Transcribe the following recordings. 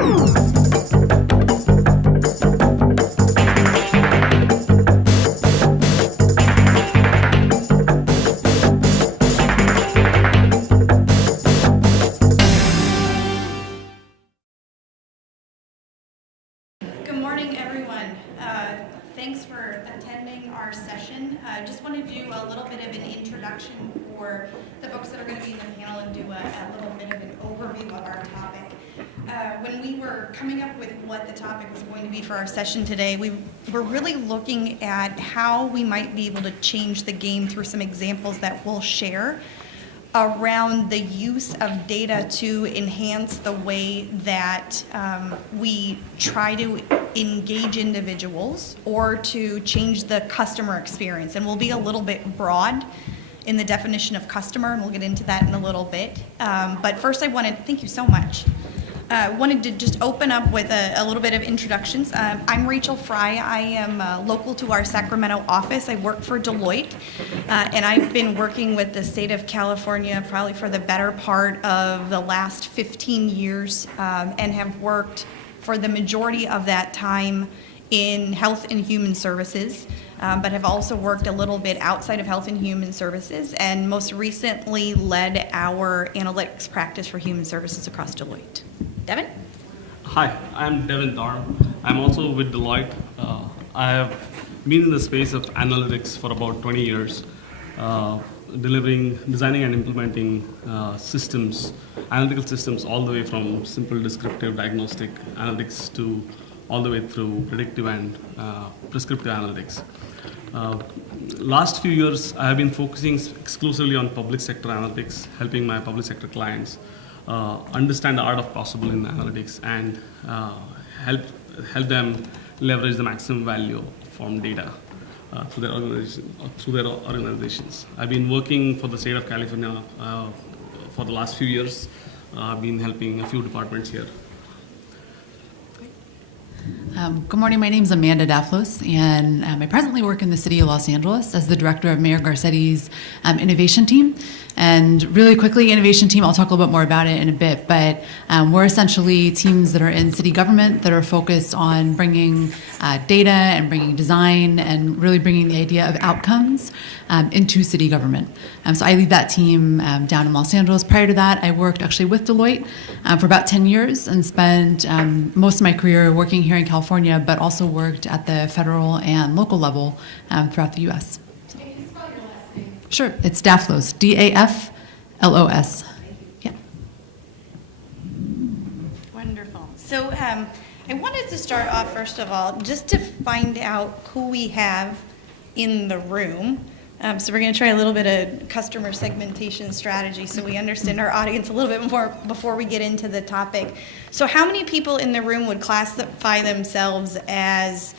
Thanks for attending our session. I just want to do a little bit of an introduction for the folks that are going to be in the panel and do a little bit of an overview of our topic. When we were coming up with what the topic was going to be for our session today, we were really looking at how we might be able to change the game through some examples that we'll share around the use of data to enhance the way that we try to engage individuals or to change the customer experience. And we'll be a little bit broad in the definition of customer, and we'll get into that in a little bit. But first I thank you so much. Wanted to just open up with a little bit of introductions. I'm Rachel Fry. I am local to our Sacramento office. I work for Deloitte, and I've been working with the state of California probably for the better part of the last 15 years, and have worked for the majority of that time in health and human services, but have also worked a little bit outside of health and human services, and most recently led our analytics practice for human services across Deloitte. Devin? Hi, I'm Devin Dharm. I'm also with Deloitte. I have been in the space of analytics for about 20 years, designing and implementing systems, analytical systems, all the way from simple descriptive diagnostic analytics to all the way through predictive and prescriptive analytics. Last few years, I have been focusing exclusively on public sector analytics, helping my public sector clients understand the art of possible in analytics and help them leverage the maximum value from data through their organizations. I've been working for the state of California for the last few years. I've been helping a few departments here. Good morning, my name is Amanda Davos, and I presently work in the city of Los Angeles as the director of Mayor Garcetti's innovation team. And really quickly, innovation team, I'll talk a little bit more about it in a bit, but we're essentially teams that are in city government that are focused on bringing data and bringing design and really bringing the idea of outcomes into city government. So I lead that team down in Los Angeles. Prior to that, I worked actually with Deloitte for about 10 years and spent most of my career working here in California, but also worked at the federal and local level throughout the U.S. Can you spell your last name? Sure, it's Daflos, D-A-F-L-O-S. Yeah. Wonderful. So I wanted to start off, first of all, just to find out who we have in the room. So we're going to try a little bit of customer segmentation strategy so we understand our audience a little bit more before we get into the topic. So how many people in the room would classify themselves as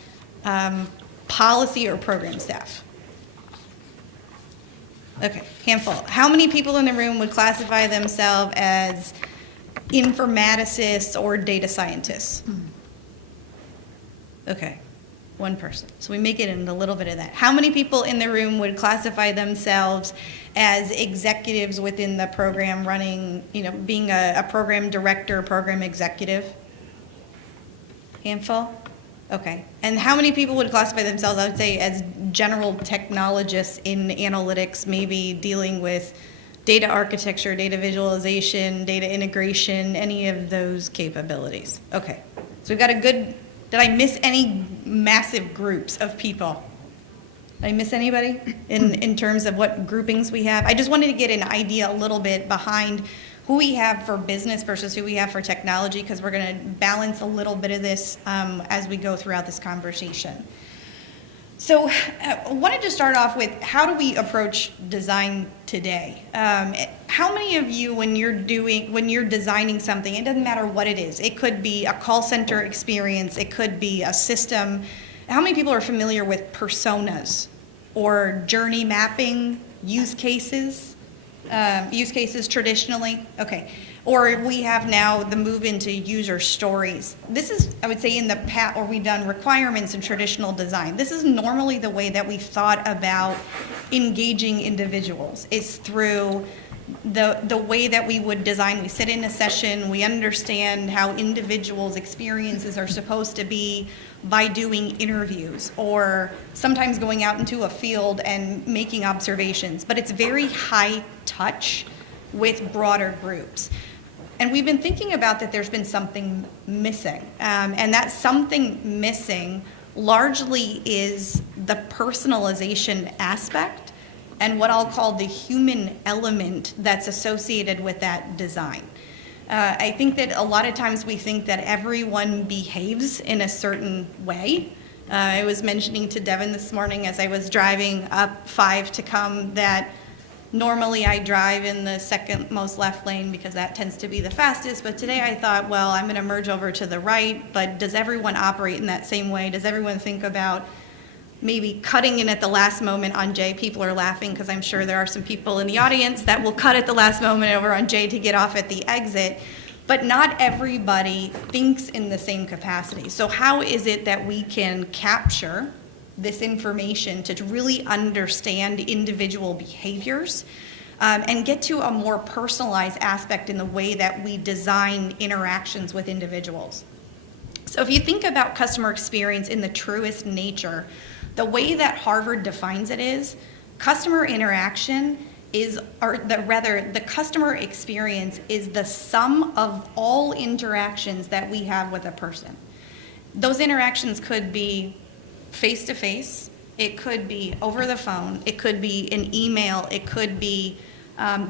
policy or program staff? Okay, handful. How many people in the room would classify themselves as informaticists or data scientists? Okay, one person. So we make it in a little bit of that. How many people in the room would classify themselves as executives within the program running, being a program director, program executive? Handful? Okay. And how many people would classify themselves, I would say, as general technologists in analytics, maybe dealing with data architecture, data visualization, data integration, any of those capabilities? Okay. So we've got a good, did I miss any massive groups of people? Did I miss anybody in terms of what groupings we have? I just wanted to get an idea a little bit behind who we have for business versus who we have for technology, because we're going to balance a little bit of this as we go throughout this conversation. So I wanted to start off with, how do we approach design today? How many of you, when you're designing something, it doesn't matter what it is, it could be a call center experience, it could be a system, how many people are familiar with personas or journey mapping use cases traditionally? Okay. Or we have now the move into user stories. This is, I would say, in the past, or we've done requirements in traditional design. This is normally the way that we've thought about engaging individuals, is through the way that we would design. We sit in a session, we understand how individuals' experiences are supposed to be by doing interviews or sometimes going out into a field and making observations, but it's very high touch with broader groups. And we've been thinking about that there's been something missing, and that something missing largely is the personalization aspect and what I'll call the human element that's associated with that design. I think that a lot of times we think that everyone behaves in a certain way. I was mentioning to Devin this morning as I was driving up 5 to come that normally I drive in the second most left lane because that tends to be the fastest, but today I thought, well, I'm gonna merge over to the right, but does everyone operate in that same way? Does everyone think about maybe cutting in at the last moment on J? People are laughing because I'm sure there are some people in the audience that will cut at the last moment over on J to get off at the exit, but not everybody thinks in the same capacity. So how is it that we can capture this information to really understand individual behaviors and get to a more personalized aspect in the way that we design interactions with individuals? So if you think about customer experience in the truest nature, the way that Harvard defines it is customer interaction is, the customer experience is the sum of all interactions that we have with a person. Those interactions could be face-to-face, it could be over the phone, it could be an email, it could be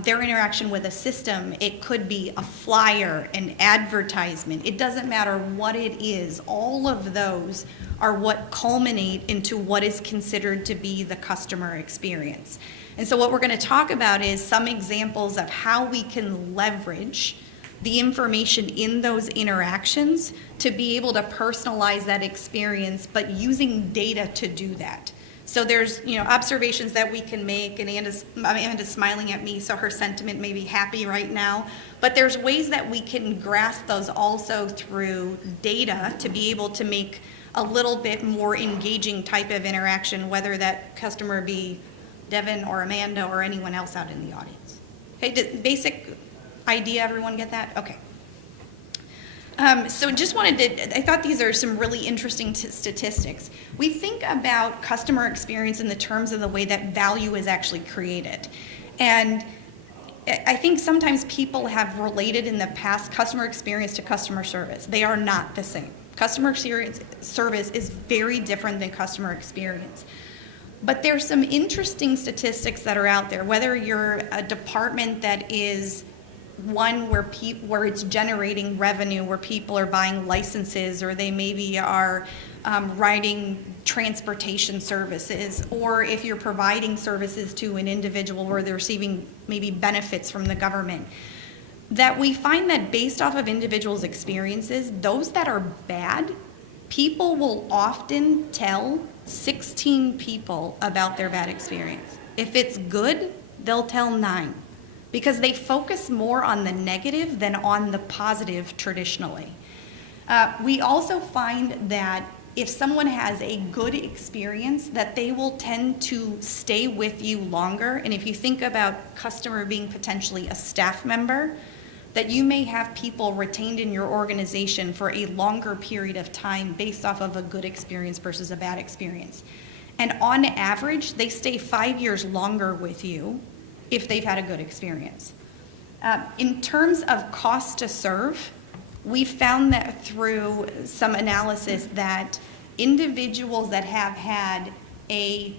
their interaction with a system, it could be a flyer, an advertisement. It doesn't matter what it is. All of those are what culminate into what is considered to be the customer experience. And so what we're going to talk about is some examples of how we can leverage the information in those interactions to be able to personalize that experience, but using data to do that. So there's, observations that we can make, and Amanda's smiling at me, so her sentiment may be happy right now, but there's ways that we can grasp those also through data to be able to make a little bit more engaging type of interaction, whether that customer be Devin or Amanda or anyone else out in the audience. Okay, basic idea, everyone get that? Okay. So just I thought these are some really interesting statistics. We think about customer experience in the terms of the way that value is actually created. And I think sometimes people have related in the past customer experience to customer service. They are not the same. Customer service is very different than customer experience. But there's some interesting statistics that are out there, whether you're a department that is one where it's generating revenue, where people are buying licenses, or they maybe are writing transportation services, or if you're providing services to an individual where they're receiving maybe benefits from the government, that we find that based off of individuals' experiences, those that are bad, people will often tell 16 people about their bad experience. If it's good, they'll tell 9. Because they focus more on the negative than on the positive traditionally. We also find that if someone has a good experience, that they will tend to stay with you longer. And if you think about customer being potentially a staff member, that you may have people retained in your organization for a longer period of time based off of a good experience versus a bad experience. And on average, they stay 5 years longer with you if they've had a good experience. In terms of cost to serve, we found that through some analysis that individuals that have had a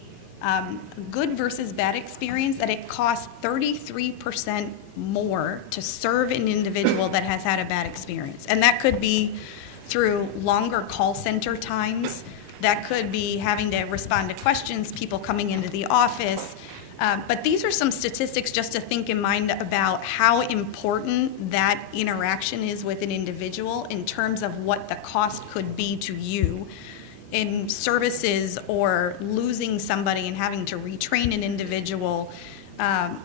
good versus bad experience, that it costs 33% more to serve an individual that has had a bad experience. And that could be through longer call center times, that could be having to respond to questions, people coming into the office. But these are some statistics just to think in mind about how important that interaction is with an individual in terms of what the cost could be to you in services, or losing somebody and having to retrain an individual,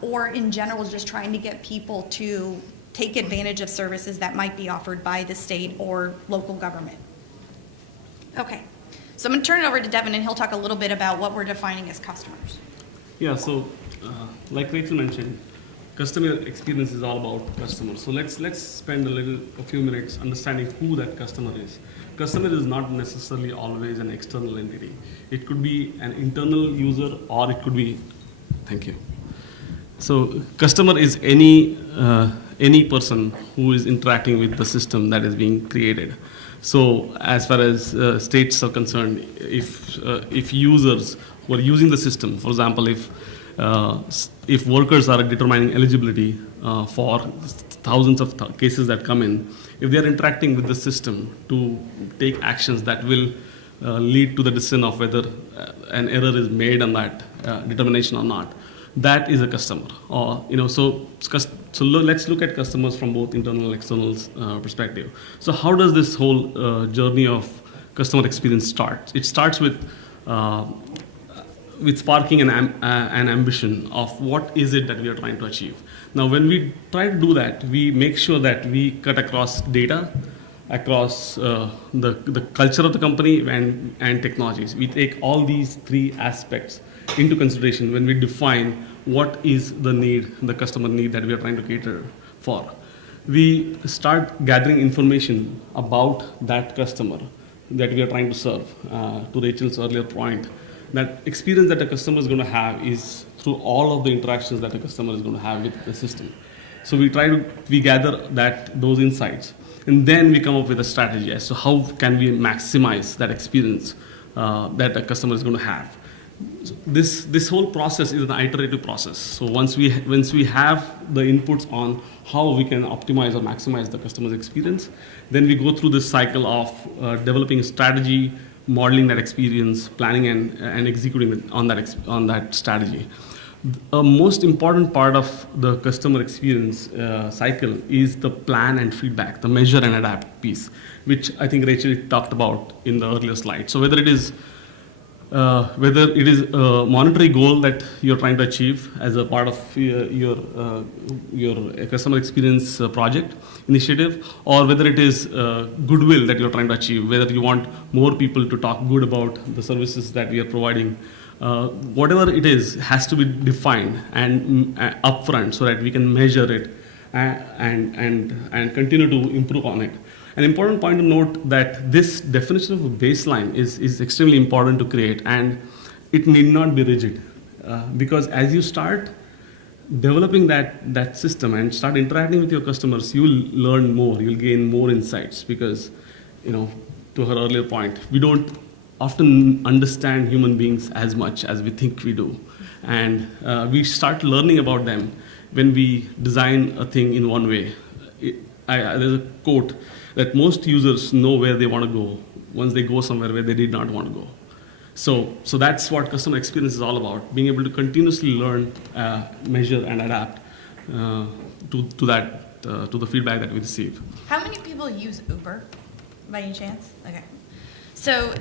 or in general just trying to get people to take advantage of services that might be offered by the state or local government. Okay, so I'm going to turn it over to Devin, and he'll talk a little bit about what we're defining as customers. Yeah, so like Rachel mentioned, customer experience is all about customers. So let's spend a few minutes understanding who that customer is. Customer is not necessarily always an external entity. It could be an internal user, or it could be, thank you. So customer is any person who is interacting with the system that is being created. So as far as states are concerned, if users who are using the system, for example, if workers are determining eligibility for thousands of cases that come in, if they are interacting with the system to take actions that will lead to the decision of whether an error is made on that determination or not, that is a customer. So let's look at customers from both internal and external perspective. So how does this whole journey of customer experience start? It starts with sparking an ambition of what is it that we are trying to achieve. Now, when we try to do that, we make sure that we cut across data, across the culture of the company and technologies. We take all these three aspects into consideration when we define what is the customer need that we are trying to cater for. We start gathering information about that customer that we are trying to serve. To Rachel's earlier point, that experience that a customer is going to have is through all of the interactions that a customer is going to have with the system. So we gather those insights, and then we come up with a strategy as to how can we maximize that experience that a customer is going to have. So this whole process is an iterative process. So once we have the inputs on how we can optimize or maximize the customer's experience, then we go through this cycle of developing a strategy, modeling that experience, planning and executing on that strategy. A most important part of the customer experience cycle is the plan and feedback, the measure and adapt piece, which I think Rachel talked about in the earlier slide. So whether it is a monetary goal that you're trying to achieve as a part of your customer experience project initiative, or whether it is goodwill that you're trying to achieve, whether you want more people to talk good about the services that we are providing, whatever it is has to be defined and upfront so that we can measure it and continue to improve on it. An important point to note that this definition of a baseline is extremely important to create, and it need not be rigid, because as you start developing that system and start interacting with your customers, you will learn more, you'll gain more insights, because, to her earlier point, we don't often understand human beings as much as we think we do. And we start learning about them when we design a thing in one way. There's a quote that most users know where they want to go once they go somewhere where they did not want to go. So that's what customer experience is all about, being able to continuously learn, measure, and adapt to the feedback that we receive. How many people use Uber, by any chance? Okay. So,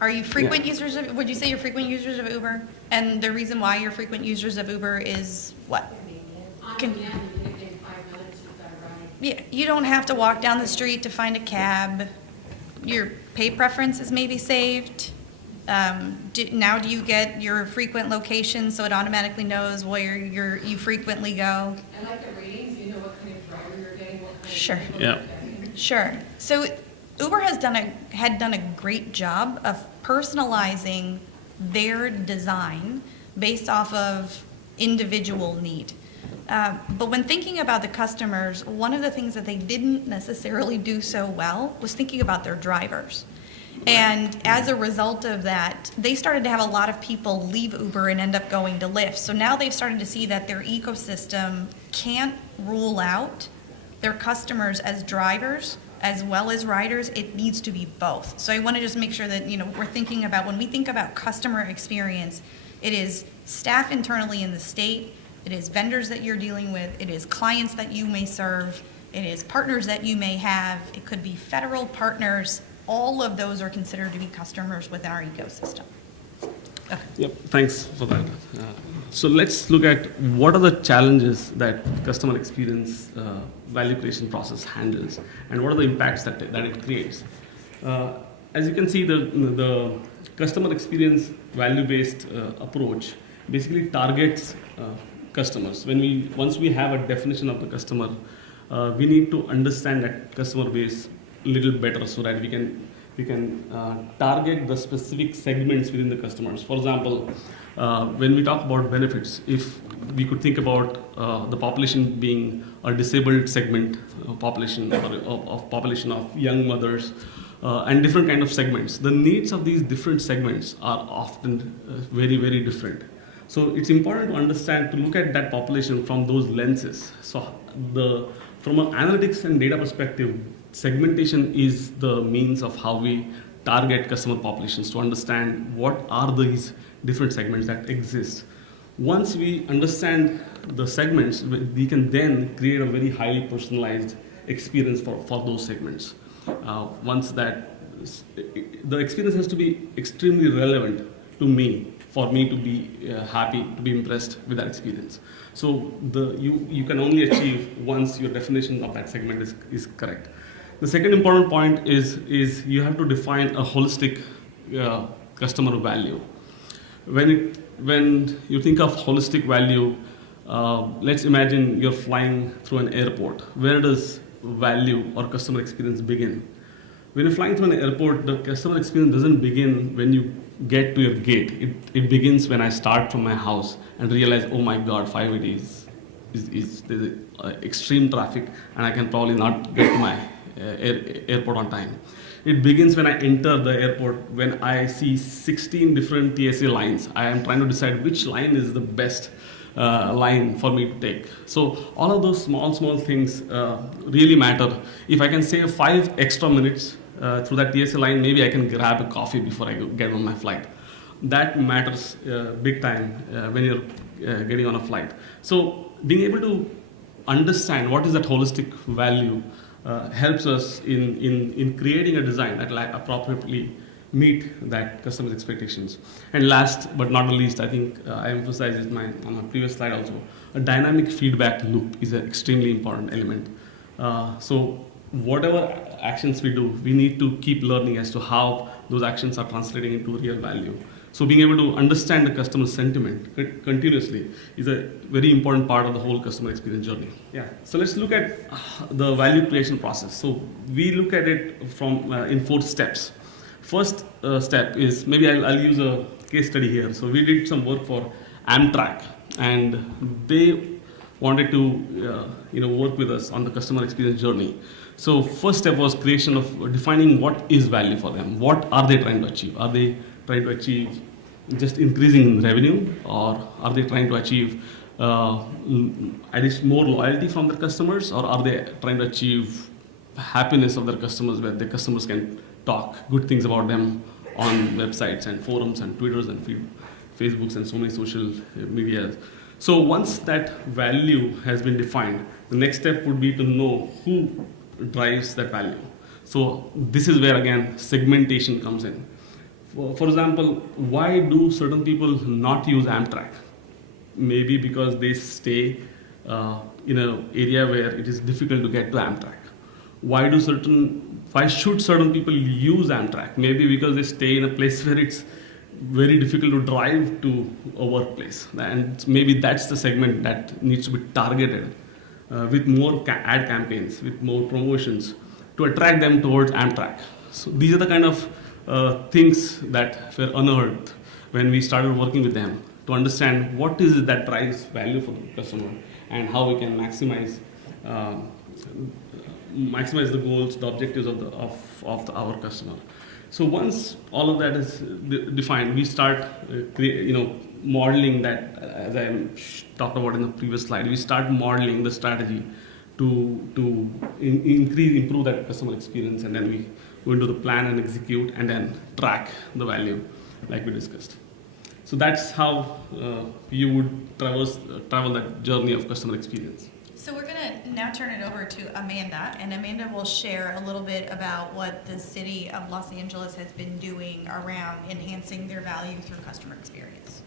are you frequent users of? Would you say you're frequent users of Uber? And the reason why you're frequent users of Uber is what? Yeah, you don't have to walk down the street to find a cab. Your pay preference is maybe saved. Now do you get your frequent location so it automatically knows where you frequently go? I like the ratings. You know what kind of driver you're getting, what kind Sure. of Yeah. Sure. So Uber had done a great job of personalizing their design based off of individual need. But when thinking about the customers, one of the things that they didn't necessarily do so well was thinking about their drivers. And as a result of that, they started to have a lot of people leave Uber and end up going to Lyft. So now they've started to see that their ecosystem can't rule out their customers as drivers as well as riders. It needs to be both. So I want to just make sure that we're thinking about, when we think about customer experience, it is staff internally in the state, it is vendors that you're dealing with, it is clients that you may serve, it is partners that you may have, it could be federal partners. All of those are considered to be customers within our ecosystem. Okay. Yep, thanks for that. So let's look at what are the challenges that customer experience value creation process handles, and what are the impacts that it creates. As you can see, the customer experience value-based approach basically targets customers. Once we have a definition of the customer, we need to understand that customer base a little better so that we can target the specific segments within the customers. For example, when we talk about benefits, if we could think about the population being a disabled segment population or of population of young mothers and different kind of segments, the needs of these different segments are often very, very different. So it's important to understand, to look at that population from those lenses. So from an analytics and data perspective, segmentation is the means of how we target customer populations, to understand what are these different segments that exist. Once we understand the segments, we can then create a very highly personalized experience for those segments. Once that, the experience has to be extremely relevant to me, for me to be happy, to be impressed with that experience. So you can only achieve once your definition of that segment is correct. The second important point is you have to define a holistic customer value. When you think of holistic value, let's imagine you're flying through an airport. Where does value or customer experience begin? When you're flying through an airport, the customer experience doesn't begin when you get to your gate. It begins when I start from my house and realize, oh my God, 580 there's extreme traffic and I can probably not get to my airport on time. It begins when I enter the airport, when I see 16 different TSA lines. I am trying to decide which line is the best line for me to take. So all of those small things really matter. If I can save 5 extra minutes through that TSA line, maybe I can grab a coffee before I get on my flight. That matters big time when you're getting on a flight. So being able to understand what is that holistic value helps us in creating a design that will appropriately meet that customer's expectations. And last but not the least, I think I emphasized it on my previous slide also, a dynamic feedback loop is an extremely important element. So whatever actions we do, we need to keep learning as to how those actions are translating into real value. So being able to understand the customer sentiment continuously is a very important part of the whole customer experience journey. Yeah. So let's look at the value creation process. So we look at it from in 4 steps. First step is, maybe I'll use a case study here. So we did some work for Amtrak, and they wanted to work with us on the customer experience journey. So first step was creation of defining what is value for them. What are they trying to achieve? Are they trying to achieve just increasing in revenue, or are they trying to achieve more loyalty from their customers, or are they trying to achieve happiness of their customers, where their customers can talk good things about them on websites and forums and Twitters and Facebooks and so many social media. So once that value has been defined, the next step would be to know who drives that value. So this is where again segmentation comes in. For example, why do certain people not use Amtrak? Maybe because they stay in an area where it is difficult to get to Amtrak. Why should certain people use Amtrak? Maybe because they stay in a place where it's very difficult to drive to a workplace. And maybe that's the segment that needs to be targeted with more ad campaigns, with more promotions to attract them towards Amtrak. So these are the kind of things that were unearthed when we started working with them to understand what is it that drives value for the customer and how we can maximize the goals, the objectives of our customer. So once all of that is defined, we start modeling that, as I talked about in the previous slide. We start modeling the strategy to improve that customer experience, and then we go into the plan and execute, and then track the value, like we discussed. So that's how you would travel that journey of customer experience. So we're going to now turn it over to Amanda, and Amanda will share a little bit about what the city of Los Angeles has been doing around enhancing their value through customer experience.